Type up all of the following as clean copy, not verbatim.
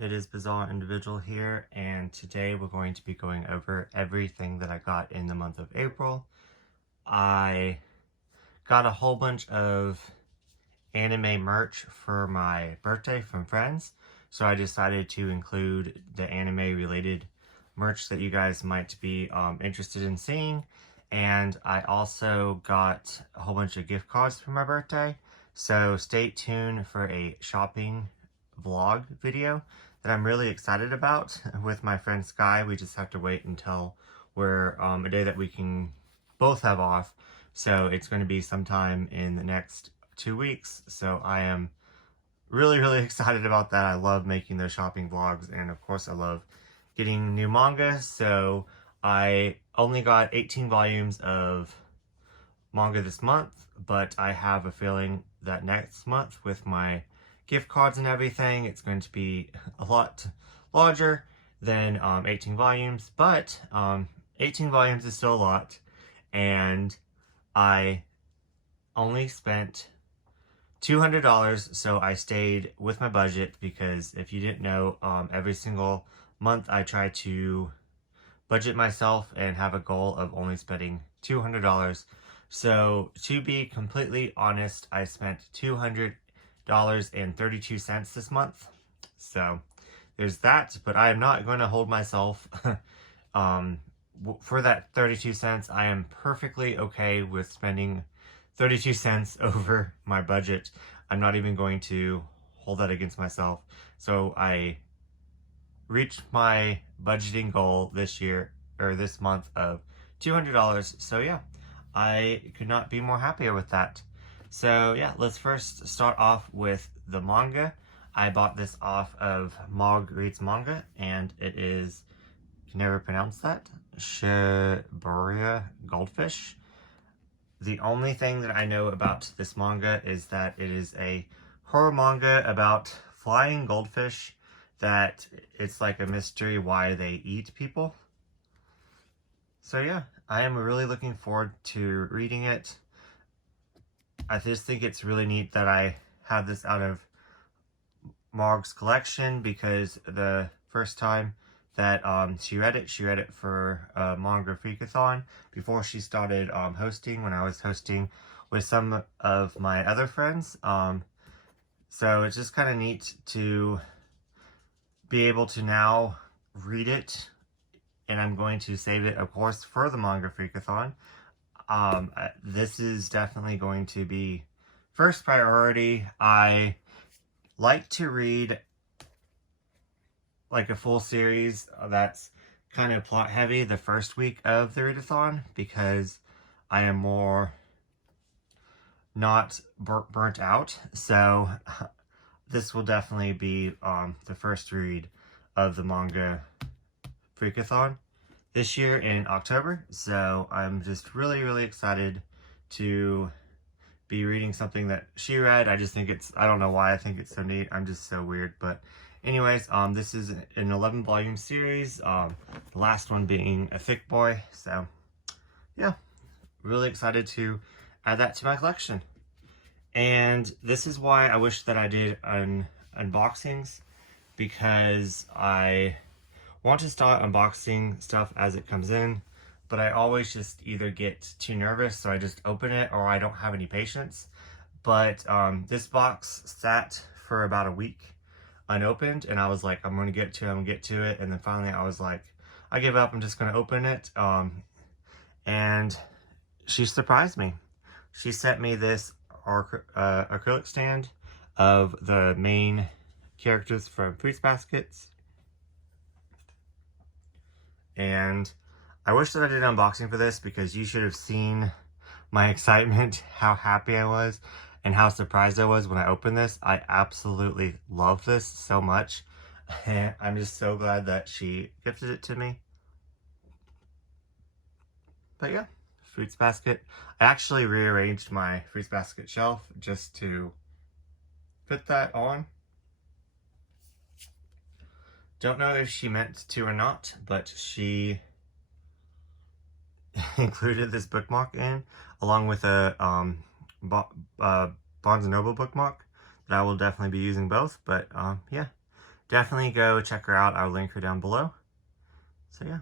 it is Bizarre Individual here, and today we're going to be going over everything that I got in the month of April. I got a whole bunch of anime merch for my birthday from friends, so I decided to include the anime related merch that you guys might be interested in seeing. And I also got a whole bunch of gift cards for my birthday, so stay tuned for a shopping vlog video that I'm really excited about with my friend Sky. We just have to wait until we're a day that we can both have off, so it's going to be sometime in the next 2 weeks. So I am really excited about that. I love making those shopping vlogs, and of course I love getting new manga. So I only got 18 volumes of manga this month, but I have a feeling that next month with my gift cards and everything, it's going to be a lot larger than 18 volumes, but 18 volumes is still a lot, and I only spent $200, so I stayed with my budget, because if you didn't know, every single month I try to budget myself and have a goal of only spending $200. So to be completely honest, I spent $200.32 this month. So there's that, but I am not going to hold myself for that 32 cents. I am perfectly okay with spending 32 cents over my budget. I'm not even going to hold that against myself. So I reached my budgeting goal this year, or this month, of $200. So yeah, I could not be more happier with that. So yeah, let's first start off with the manga. I bought this off of Mog Reads Manga, and it is, I can never pronounce that, Shibuya Goldfish. The only thing that I know about this manga is that it is a horror manga about flying goldfish, that it's like a mystery why they eat people. So yeah, I am really looking forward to reading it. I just think it's really neat that I have this out of Mog's collection, because the first time that she read it for a Manga Freakathon before she started hosting, when I was hosting with some of my other friends. So it's just kind of neat to be able to now read it, and I'm going to save it, of course, for the Manga Freakathon. This is definitely going to be first priority. I like to read like a full series that's kind of plot heavy the first week of the readathon, because I am more not burnt out. So this will definitely be the first read of the Manga Freakathon this year in October. So I'm just really excited to be reading something that she read. I just think it's, I don't know why I think it's so neat. I'm just so weird. But anyways, this is an 11 volume series, the last one being A Thick Boy. So yeah, really excited to add that to my collection. And this is why I wish that I did unboxings, because I want to start unboxing stuff as it comes in, but I always just either get too nervous, so I just open it, or I don't have any patience. But this box sat for about a week unopened, and I was like, I'm gonna get to it, and then finally I was like, I give up, I'm just gonna open it. And she surprised me. She sent me this acrylic stand of the main characters from Fruits Baskets. And I wish that I did an unboxing for this, because you should have seen my excitement, how happy I was, and how surprised I was when I opened this. I absolutely love this so much, and I'm just so glad that she gifted it to me. But yeah, Fruits Basket. I actually rearranged my Fruits Basket shelf just to put that on. Don't know if she meant to or not, but she included this bookmark in, along with a Barnes & Noble bookmark that I will definitely be using both. But yeah, definitely go check her out. I'll link her down below. So yeah,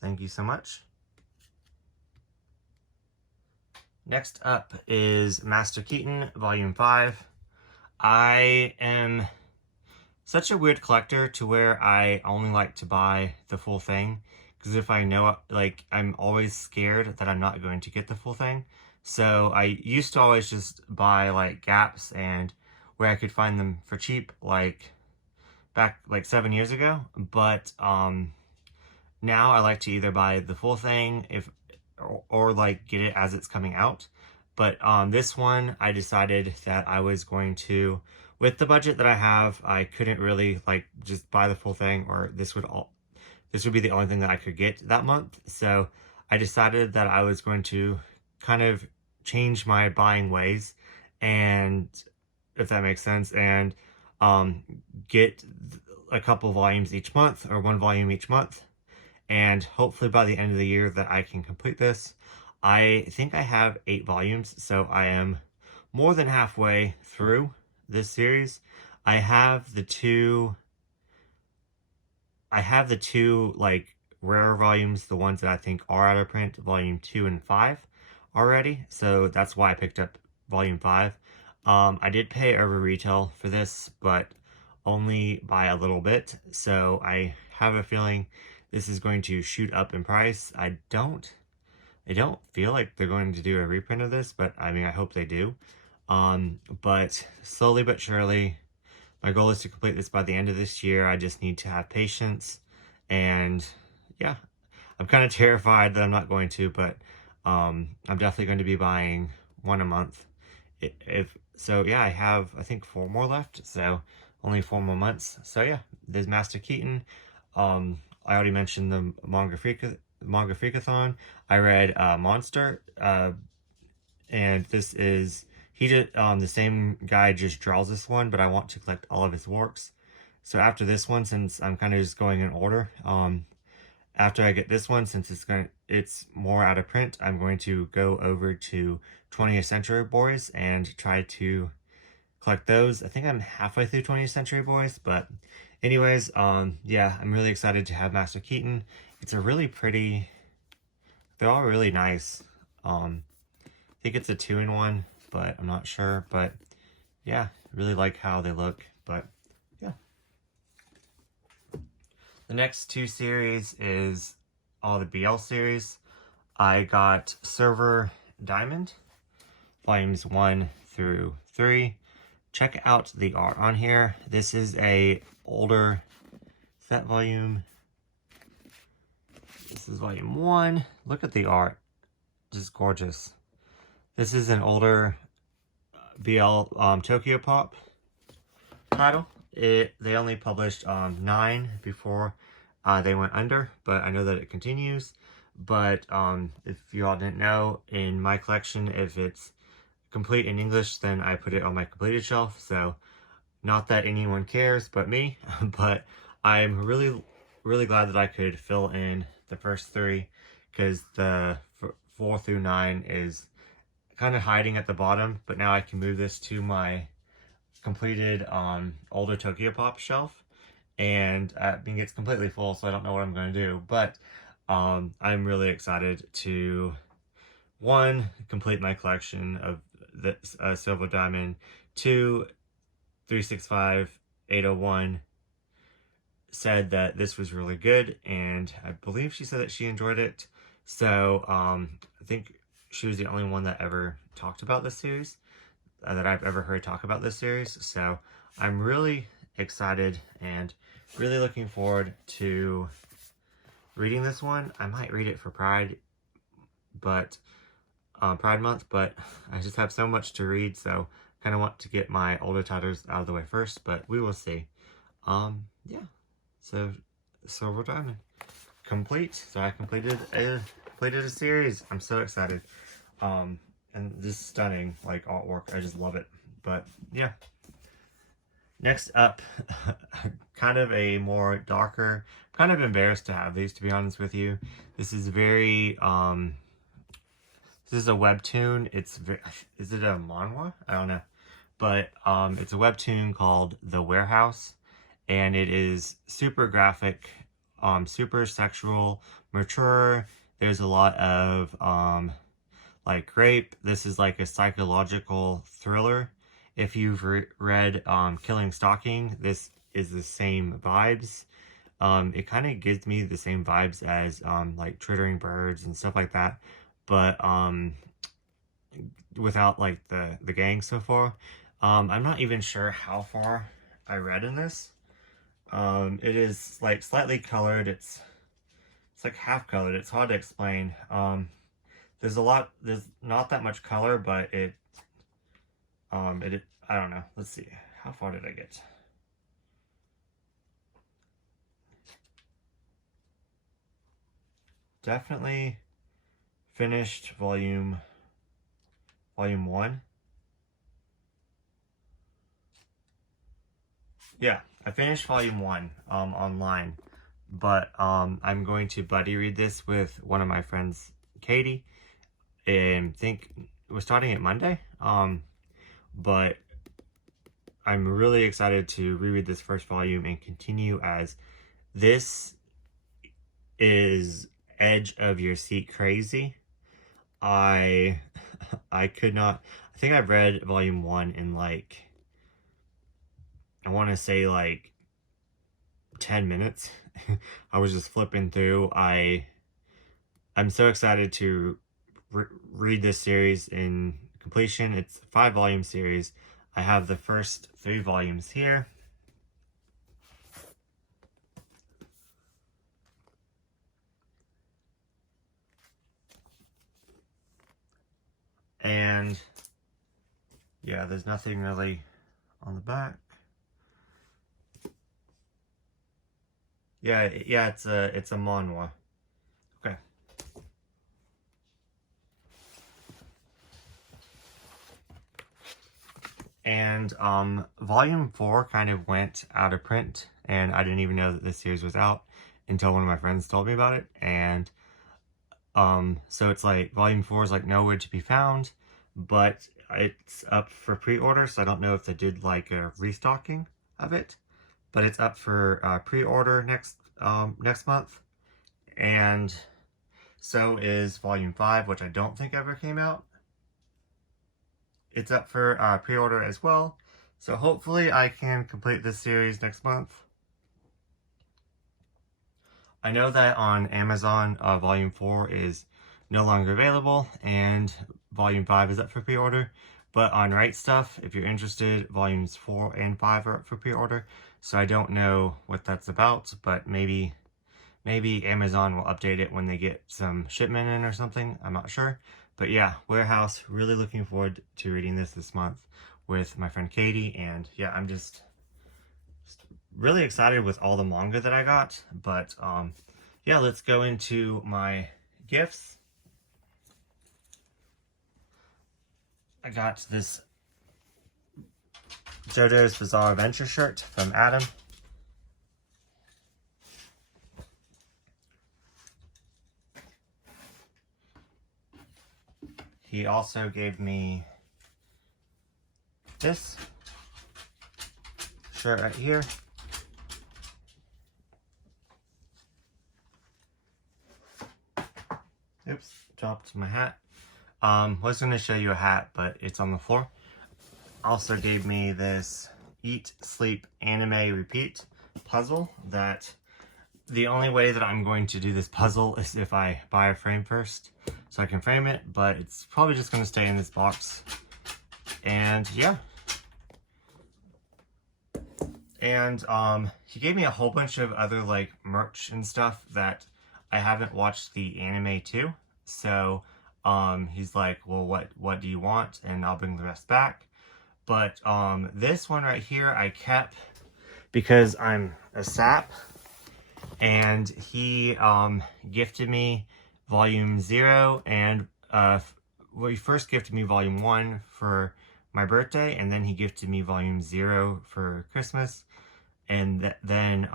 thank you so much. Next up is Master Keaton, Volume 5. I am such a weird collector to where I only like to buy the full thing. Because if I know, like, I'm always scared that I'm not going to get the full thing. So I used to always just buy, like, gaps and where I could find them for cheap, like, back, like, 7 years ago. But, now I like to either buy the full thing or like get it as it's coming out. But this one I decided that I was going to, with the budget that I have, I couldn't really like just buy the full thing, or this would be the only thing that I could get that month. So I decided that I was going to kind of change my buying ways, and if that makes sense, and get a couple volumes each month or one volume each month. And hopefully by the end of the year that I can complete this. I think I have 8 volumes, so I am more than halfway through this series. I have the two like rare volumes, the ones that I think are out of print, volume 2 and 5 already. So that's why I picked up volume 5. I did pay over retail for this, but only by a little bit. So I have a feeling this is going to shoot up in price. I don't feel like they're going to do a reprint of this, but I mean, I hope they do. But slowly but surely, my goal is to complete this by the end of this year. I just need to have patience, and yeah, I'm kind of terrified that I'm not going to, but I'm definitely going to be buying one a month. So yeah, I have, I think, 4 more left, so only 4 more months. So yeah, there's Master Keaton. I already mentioned the Manga Freakathon. I read Monster, and this is, the same guy just draws this one, but I want to collect all of his works. So after this one, since I'm kind of just going in order, after I get this one, since it's more out of print, I'm going to go over to 20th Century Boys and try to collect those. I think I'm halfway through 20th Century Boys, but anyways, yeah, I'm really excited to have Master Keaton. It's a really pretty, they're all really nice. I think it's a 2-in-1, but I'm not sure, but yeah, really like how they look, but yeah. The next 2 series is all the BL series. I got Silver Diamond, volumes 1 through 3. Check out the art on here. This is a older set volume. This is volume 1. Look at the art. Just gorgeous. This is an older BL Tokyo Pop title. They only published 9 before they went under, but I know that it continues. But if you all didn't know, in my collection, if it's complete in English, then I put it on my completed shelf. So not that anyone cares but me, but I'm really glad that I could fill in the first 3, because the 4 through 9 is kind of hiding at the bottom, but now I can move this to my completed older Tokyo Pop shelf, and I think it's completely full, so I don't know what I'm going to do, but I'm really excited to, 1, complete my collection of the Silver Diamond, 2, 365 801 said that this was really good, and I believe she said that she enjoyed it. So I think she was the only one that ever talked about this series, that I've ever heard talk about this series. So I'm really excited and really looking forward to reading this one. I might read it for Pride, but Pride Month, but I just have so much to read, so kind of want to get my older titles out of the way first, but we will see. Yeah, so Silver Diamond complete. So I completed a series. I'm so excited. And this stunning like artwork. I just love it. But yeah. Next up, kind of a more darker, kind of embarrassed to have these, to be honest with you. This is very this is a webtoon. Is it a manhwa? I don't know. But it's a webtoon called The Warehouse, and it is super graphic, super sexual, mature. There's a lot of like rape. This is like a psychological thriller. If you've read Killing Stalking, this is the same vibes. It kind of gives me the same vibes as like Twittering Birds and stuff like that, but without like the gang so far. I'm not even sure how far I read in this. It is like slightly colored. It's like half colored. It's hard to explain. There's not that much color, but I don't know. Let's see. How far did I get? Definitely finished volume 1. Yeah, I finished volume 1 online, but I'm going to buddy read this with one of my friends, Katie, and think we're starting it Monday. But I'm really excited to reread this first volume and continue, as this is edge of your seat crazy. I could not. I think I've read volume 1 in like, I want to say like 10 minutes. I was just flipping through. I'm so excited to read this series in completion. It's a 5-volume series. I have the first 3 volumes here. And yeah, there's nothing really on the back. Yeah, it's a manhwa. Okay. And volume 4 kind of went out of print, and I didn't even know that this series was out until one of my friends told me about it. And so it's like volume 4 is like nowhere to be found, but it's up for pre-order, so I don't know if they did like a restocking of it, but it's up for pre-order next month. And so is volume 5, which I don't think ever came out. It's up for pre-order as well. So hopefully I can complete this series next month. I know that on Amazon, volume 4 is no longer available, and volume 5 is up for pre-order. But on Right Stuff, if you're interested, volumes 4 and 5 are up for pre-order. So I don't know what that's about, but maybe Amazon will update it when they get some shipment in or something. I'm not sure. But yeah, Warehouse, really looking forward to reading this month with my friend Katie. And yeah, I'm just really excited with all the manga that I got. But yeah, let's go into my gifts. I got this JoJo's Bizarre Adventure shirt from Adam. He also gave me this shirt right here. Oops, dropped my hat. Was going to show you a hat, but it's on the floor. Also gave me this Eat, Sleep, Anime, Repeat puzzle that the only way that I'm going to do this puzzle is if I buy a frame first so I can frame it, but it's probably just going to stay in this box. And yeah. And he gave me a whole bunch of other like merch and stuff that I haven't watched the anime to. So he's like, well, what do you want? And I'll bring the rest back. But this one right here I kept because I'm a sap. And he gifted me volume 0, and well, he first gifted me volume 1 for my birthday, and then he gifted me volume 0 for Christmas. And then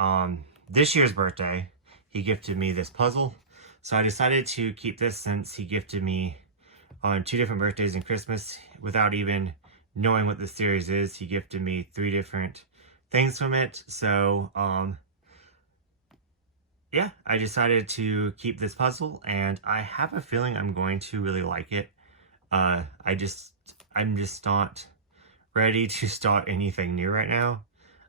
this year's birthday, he gifted me this puzzle. So I decided to keep this since he gifted me on 2 different birthdays and Christmas without even knowing what the series is. He gifted me 3 different things from it. So, yeah, I decided to keep this puzzle, and I have a feeling I'm going to really like it. I'm just not ready to start anything new right now.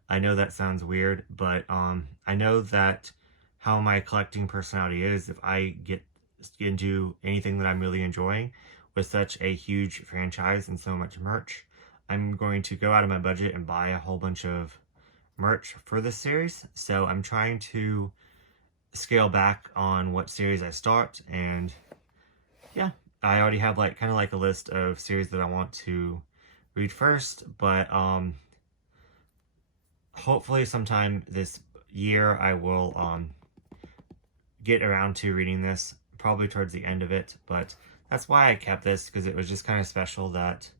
I know that sounds weird, but I know that how my collecting personality is, if I get into anything that I'm really enjoying with such a huge franchise and so much merch, I'm going to go out of my budget and buy a whole bunch of merch for this series. So I'm trying to scale back on what series I start, and yeah, I already have like kind of like a list of series that I want to read first, but hopefully sometime this year I will get around to reading this, probably towards the end of it. But that's why I kept this, because it was just kind of special that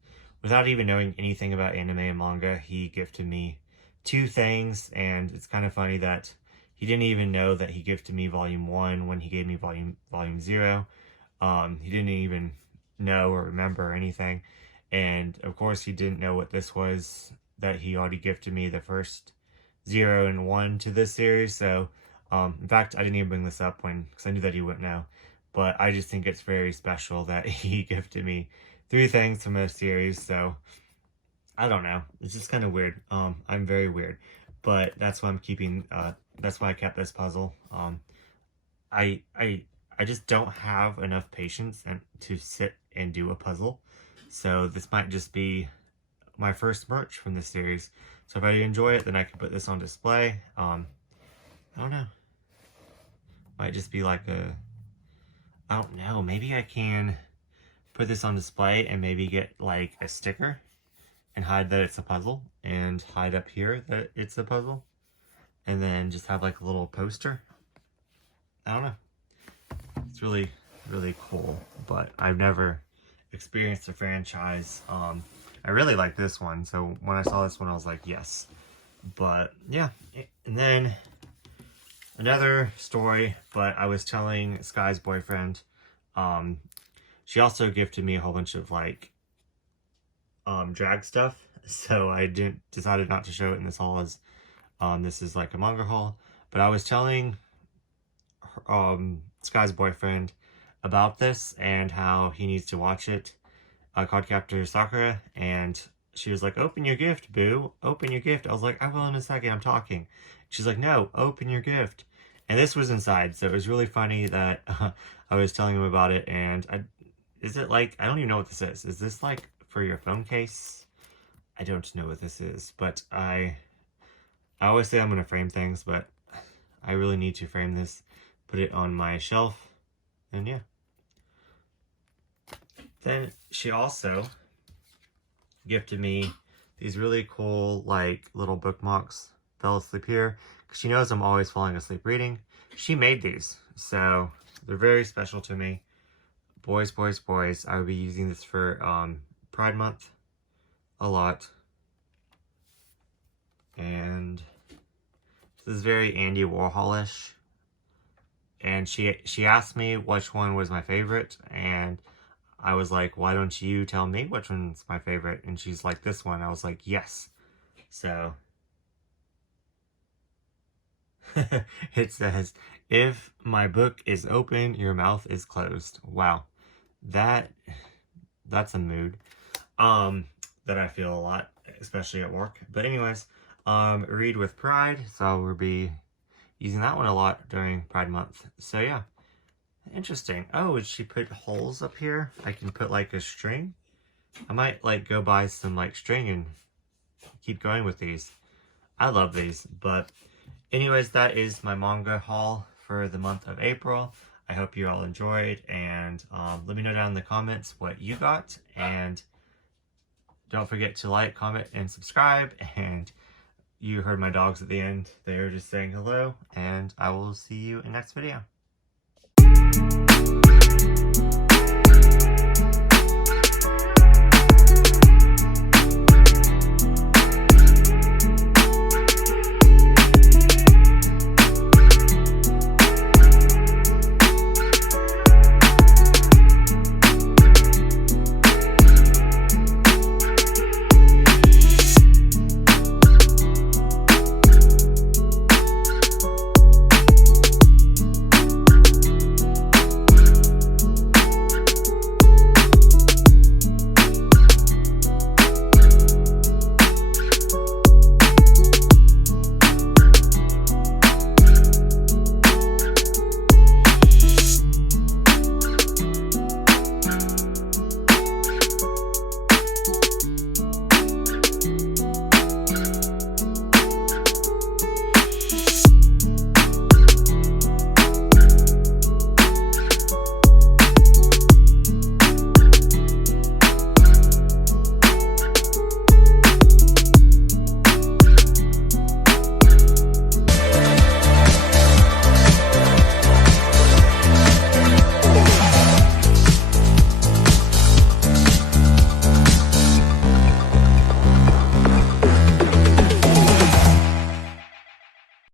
without even knowing anything about anime and manga, he gifted me 2 things. And it's kind of funny that he didn't even know that he gifted me volume 1 when he gave me volume 0. He didn't even know or remember or anything. And of course he didn't know what this was, that he already gifted me the first 0 and 1 to this series. So in fact, I didn't even bring this up because I knew that he wouldn't know. But I just think it's very special that he gifted me 3 things from a series. So I don't know, it's just kind of weird. I'm very weird, but that's why I'm keeping that's why I kept this puzzle. I just don't have enough patience to sit and do a puzzle. So this might just be my first merch from this series. So if I enjoy it, then I can put this on display. I don't know. Might just be like I don't know, maybe I can put this on display and maybe get like a sticker and hide that it's a puzzle, and hide up here that it's a puzzle, and then just have like a little poster. I don't know. It's really, really cool, but I've never experienced a franchise. I really like this one, so when I saw this one, I was like, yes. But yeah, and then another story, but I was telling Sky's boyfriend, she also gifted me a whole bunch of like drag stuff, so I decided not to show it in this haul, as this is like a manga haul. But I was telling Sky's boyfriend about this and how he needs to watch it, called Captain Sakura, and she was like, open your gift, boo, open your gift. I was like, I will in a second, I'm talking. She's like, no, open your gift. And this was inside, so it was really funny that I was telling him about it. And is it like, I don't even know what this is. Is this like for your phone case? I don't know what this is, but I always say I'm going to frame things, but I really need to frame this, put it on my shelf, and yeah. Then she also gifted me these really cool like little bookmarks. Fell asleep here, because she knows I'm always falling asleep reading. She made these, so they're very special to me. Boys, boys, boys. I will be using this for Pride Month a lot. And this is very Andy Warhol-ish. And she asked me which one was my favorite, and I was like, why don't you tell me which one's my favorite? And she's like, this one. I was like, yes. So it says, if my book is open, your mouth is closed. Wow. That's a mood that I feel a lot, especially at work. But anyways, read with pride. So we'll be using that one a lot during Pride Month. So yeah, interesting. Oh, and she put holes up here. I can put like a string. I might like go buy some like string and keep going with these. I love these. But anyways, that is my manga haul for the month of April. I hope you all enjoyed, and let me know down in the comments what you got, and don't forget to like, comment, and subscribe. And you heard my dogs at the end. They are just saying hello, and I will see you in the next video.